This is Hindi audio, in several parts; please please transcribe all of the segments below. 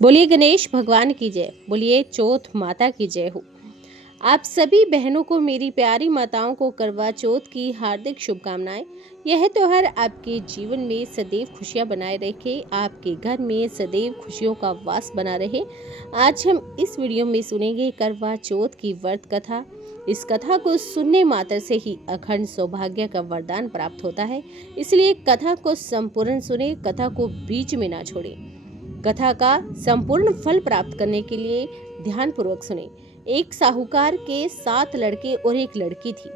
बोलिए गणेश भगवान की जय, बोलिए चौथ माता की जय हो। आप सभी बहनों को, मेरी प्यारी माताओं को करवा चौथ की हार्दिक शुभकामनाएं। यह त्योहार आपके जीवन में सदैव खुशियां बनाए रखे, आपके घर में सदैव खुशियों का वास बना रहे। आज हम इस वीडियो में सुनेंगे करवा चौथ की व्रत कथा। इस कथा को सुनने मात्र से ही अखंड सौभाग्य का वरदान प्राप्त होता है, इसलिए कथा को संपूर्ण सुने, कथा को बीच में ना छोड़े। कथा का संपूर्ण फल प्राप्त करने के लिए ध्यानपूर्वक सुने। एक साहूकार के 7 लड़के और एक लड़की थी।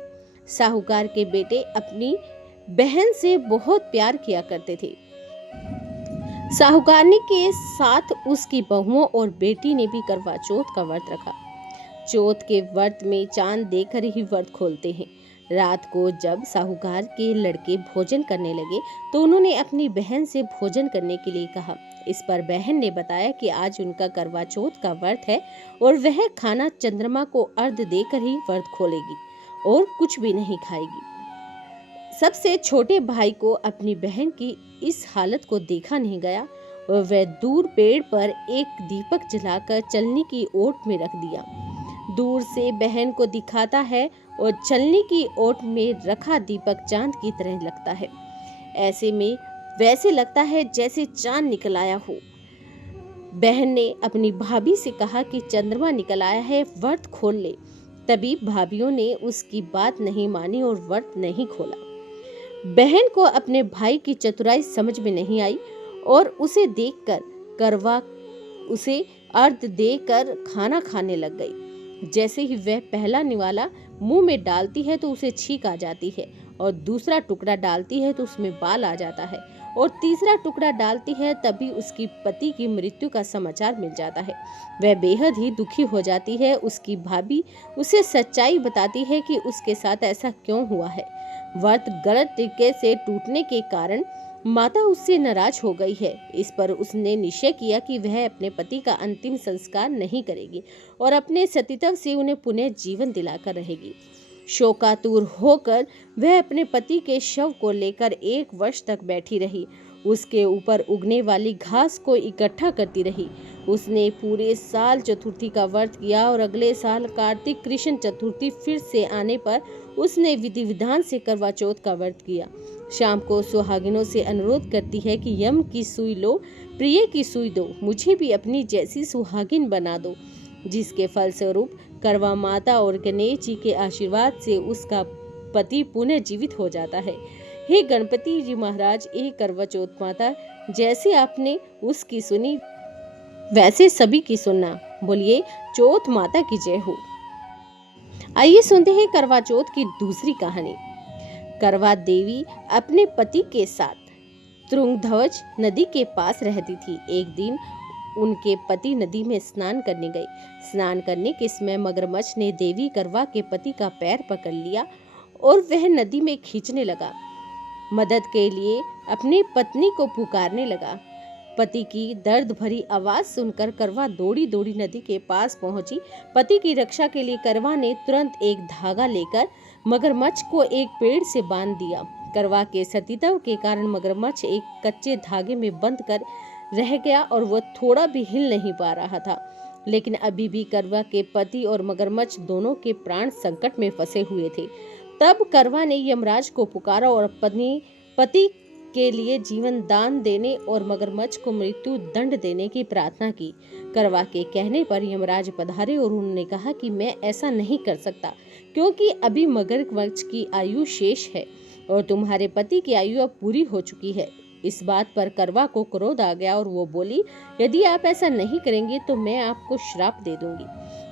साहूकार के बेटे अपनी बहन से बहुत प्यार किया करते थे। साहूकारनी के साथ उसकी बहुओं और बेटी ने भी करवा चौथ का व्रत रखा। चौथ के व्रत में चांद देखकर ही व्रत खोलते हैं। रात को जब साहूकार के लड़के भोजन करने लगे तो उन्होंने अपनी बहन से भोजन करने के लिए कहा। इस पर बहन ने बताया कि आज उनका करवा चौथ का व्रत है और वह खाना चंद्रमा को अर्घ देकर ही व्रत खोलेगी और कुछ भी नहीं खाएगी। सबसे छोटे भाई को अपनी बहन की इस हालत को देखा नहीं गया और वह दूर पेड़ पर एक दीपक जलाकर चलनी की ओट में रख दिया। दूर से बहन को दिखाता है और चलनी की ओट में रखा दीपक चांद की तरह लगता है। ऐसे में वैसे लगता है जैसे चांद निकल आया हो। बहन ने अपनी भाभी से कहा कि चंद्रमा निकल आया है, व्रत खोल ले। तभी भाभीओं ने उसकी बात नहीं मानी और व्रत नहीं खोला। बहन को अपने भाई की चतुराई समझ में नहीं आई और उसे देखकर करवा उसे अर्घ देकर खाना खाने लग गई। जैसे ही वह पहला निवाला मुंह में डालती है तो उसे छींक आ जाती है और दूसरा टुकड़ा डालती है तो उसमें बाल आ जाता है और तीसरा टुकड़ा डालती है तभी उसकी पति की मृत्यु का समाचार मिल जाता है। वह बेहद ही दुखी हो जाती है। उसकी भाभी उसे सच्चाई बताती है कि उसके साथ ऐसा क्यों हुआ है। व्रत गलत तरीके से टूटने के कारण माता उससे नाराज हो गई है। इस पर उसने निश्चय किया कि वह अपने पति का अंतिम संस्कार नहीं करेगी और अपने सतीत्व से उन्हें पुनः जीवन दिलाकर रहेगी। शोकातुर होकर वह अपने पति के शव को लेकर 1 वर्ष तक बैठी रही। उसके ऊपर उगने वाली घास को इकट्ठा करती रही। उसने पूरे साल चतुर्थी का व्रत किया और अगले साल कार्तिक कृष्ण चतुर्थी फिर से आने पर उसने विधि विधान से करवा चौथ का व्रत किया। शाम को सुहागिनों से अनुरोध करती है कि यम की सुई लो, प्रिय की सुई दो, मुझे भी अपनी जैसी सुहागिन बना दो। जिसके फलस्वरूप करवा माता और गणेश जी के आशीर्वाद से उसका पति पुनः जीवित हो जाता है। हे गणपति जी महाराज, हे करवा चौथ माता, जैसे आपने उसकी सुनी वैसे सभी की सुनना। बोलिए चौथ माता की जय हो। आइए सुनते हैं करवा चौथ की दूसरी कहानी। करवा देवी अपने पति के साथ तुंगध्वज नदी के पास रहती थी। एक दिन उनके पति नदी में स्नान करने गए। स्नान करने के समय मगरमच्छ ने देवी करवा के पति का पैर पकड़ लिया और वह नदी में खींचने लगा। मदद के लिए अपनी पत्नी को पुकारने लगा। पति की दर्द भरी आवाज सुनकर करवा दौड़ी दौड़ी नदी के पास पहुंची। पति की रक्षा के लिए करवा ने तुरंत एक धागा लेकर मगरमच्छ को एक पेड़ से बांध दिया। करवा के सतीत्व के कारण मगरमच्छ एक कच्चे धागे में बंद कर रह गया और वह थोड़ा भी हिल नहीं पा रहा था। लेकिन अभी भी करवा के पति और मगरमच्छ दोनों के प्राण संकट में फंसे हुए थे। तब करवा ने यमराज को पुकारा और अपने पति के लिए जीवन दान देने और मगरमच्छ को मृत्यु दंड देने की प्रार्थना की। करवा के कहने पर यमराज पधारे और उन्होंने कहा कि मैं ऐसा नहीं कर सकता, क्योंकि अभी मगरमच्छ की आयु शेष है और तुम्हारे पति की आयु अब पूरी हो चुकी है। इस बात पर करवा को क्रोध आ गया और वो बोली, यदि आप ऐसा नहीं करेंगे तो मैं आपको श्राप दे दूंगी।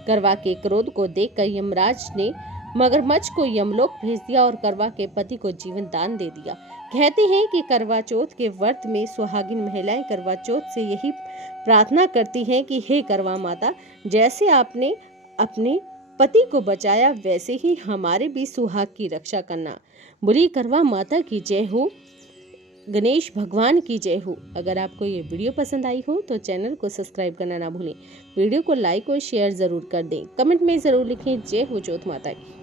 करवा के क्रोध को देखकर यमराज ने मगरमच्छ को यमलोक भेज दिया और करवा के पति को जीवन दान दे दिया। कहते हैं कि करवा चौथ के व्रत में सुहागिन महिलाएं करवा चौथ से यही प्रार्थना करती हैं कि हे करवा माता, जैसे आपने अपने पति को बचाया वैसे ही हमारे भी सुहाग की रक्षा करना। बोली करवा माता की जय हो, गणेश भगवान की जय हो। अगर आपको ये वीडियो पसंद आई हो तो चैनल को सब्सक्राइब करना ना भूलें। वीडियो को लाइक और शेयर जरूर कर दें। कमेंट में जरूर लिखें जय हो चौथ माता की।